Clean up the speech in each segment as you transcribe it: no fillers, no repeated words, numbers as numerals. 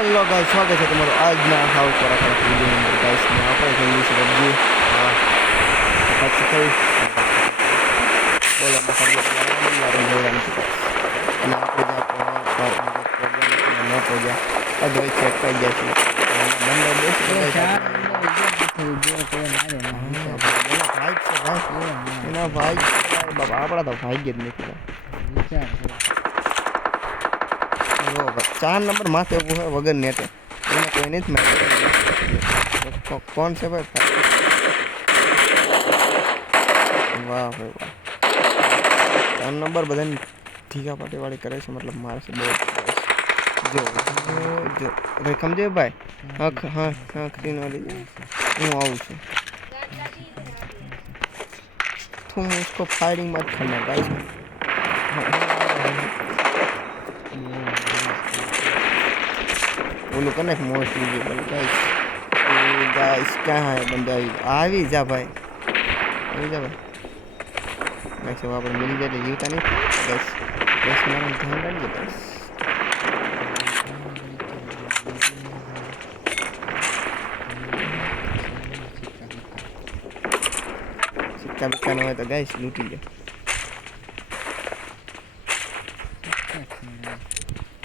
Hello guys, સ્વાગત છે તમારું આજના હાઉ પર આપણા વિડીયો નંબર ગાઈસ ને આપણે જઈએ છીએ પબજી. પછી થઈ બોલો મતલબ યાર જોયા નથી ગાઈસ. અને આપણે જે પ્રોગ્રામ ન પહોંચ્યા અધોઈ ચેક કરી ગયા છે બંને બેસ એના ભાઈ બાબા આપણા તો ભાઈ જ નથી. 4 નંબર માથે ઊભું હોય વગર નેટે એને કોઈ નથી માર્યું. કોણ છે ભાઈ? વાહ ભાઈ વાહ. 4 નંબર બધાને ઠીકા પાટીવાળી કરે છે, મતલબ મારે છે બહુ જો જો ભાઈ સમજે ભાઈ. હા સ્ક્રીન વાળી હું આવું છું तो मैं इसको फायरिंग मत करना गाइस. वो लोग ना मोस्ट यूजेबल गाइस. तो गाइस क्या है बंदा આવી જા ભાઈ, આવી જા ભાઈ. ગાइस હવે આપણે મિલી જાય જીવતા નહીં ગાइस. બસ મારું ધ્યાન રાખજો ગાइस. સિક્કા બિક્કા ન હોય તો ગાइस લૂટી લે.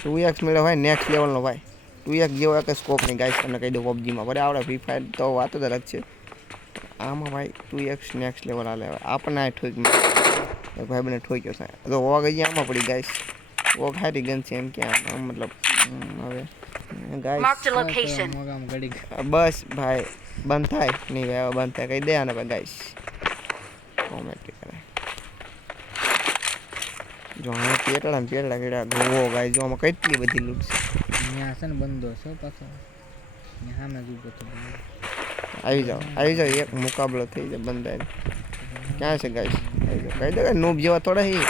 2x મેળો ભાઈ નેક્સ્ટ લેવલનો ભાઈ. 2x જેવો એક સ્કોપ નહીં ગાइस, તમને કહી દો પબજીમાં ભલે આવડે ફ્રી ફાયર તો વાત જ અલગ છે. આમાં ભાઈ 2x નેક્સ્ટ લેવલ આલે આપણને આ ઠોક ભાઈ બને ઠોક્યો છે તો વોગ અહીંયા આમાં પડી ગાइस. વોગ હારી ગન છે એમ કે આમ મતલબ હવે ગાइस બસ ભાઈ બંધ થાય નહીં ભાઈ, બંધ થાય કહી દે આને ભાઈ ગાइस. કોમેન્ટ કરે જો આ પેટડા ને પેટડા કેડા ગોવો ગાइस. જો આમાં કેટલી બધી લૂટ છે. અહીંયા છે ને બંધો છે પાછો અહીંયા સામે જ ઊભો તો. આવી જાઓ એક મુકાબલો થઈ જાય બંધાય. ક્યાં છે ગાइस? આવી જાઓ કહી દે કે નૂબ જેવા થોડા હી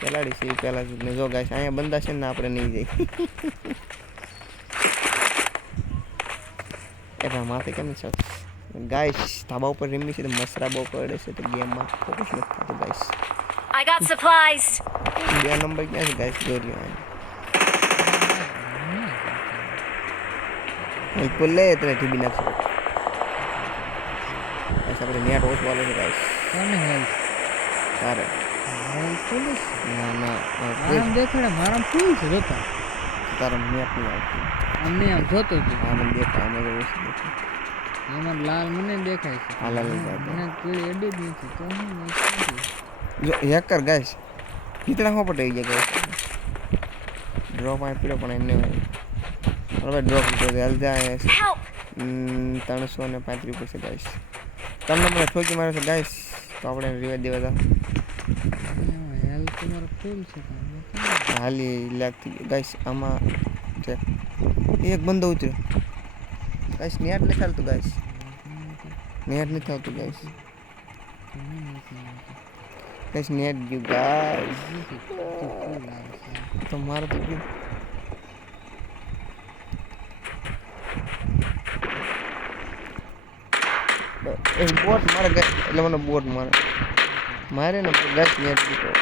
પેલાડી છે પેલા ને. જો ગાइस અહીંયા બંધા છે ને આપણે નહીં જઈ. એ ભાઈ માથે કેમ છે ગાइस? ધાબા ઉપર રમી છે તો મસરા બહુ પડે છે તો ગેમમાં ફોકસ નથી થતો ગાइस. I got supplies. 2 નંબર ક્યાં છે ગાइस? જોરિયો એક બોલે એટલે ટીબી નાખશે. ऐसा આપણે નેટ ઓછ વાળો છે ગાइस. કોને હેલ્પ તારે પોલીસ ના આમ દેખાડે મારા ફૂલ છે જોતા. તારા નેટ નહીં આવતું અમને આમ જોતો જ આ મને દેખાય મને ઓછું દેખાય. એમાં લાલ મને દેખાય છે. હાલ મને કીડી એડી જ નથી તો હું જો હેકર ગાइस પીતળા હો પટઈ ગયા ગાइस. ડ્રોપ આ પીડો પણ એમને હવે ડ્રોપ કરી હાલ જાય 335 છે ગાइस. તમને મને ઠોકી મારે છે ગાइस તો આપણે રિવાજ દેવા દા. હેલ્પ તમારો ફૂલ છે હાલી લાગતી ગાइस. આમાં એક બંદો ઉતર્યો ગાइस. નેટ નથી ચાલતું ગાइस. નેટ નથી આવતું ગાइस. गाइस નેટ ગયું ગાइस. તો મારે તો ગયું. એક બોટ મારે એટલે મને બોટ મારે ને ગાइस નેટ ગયું.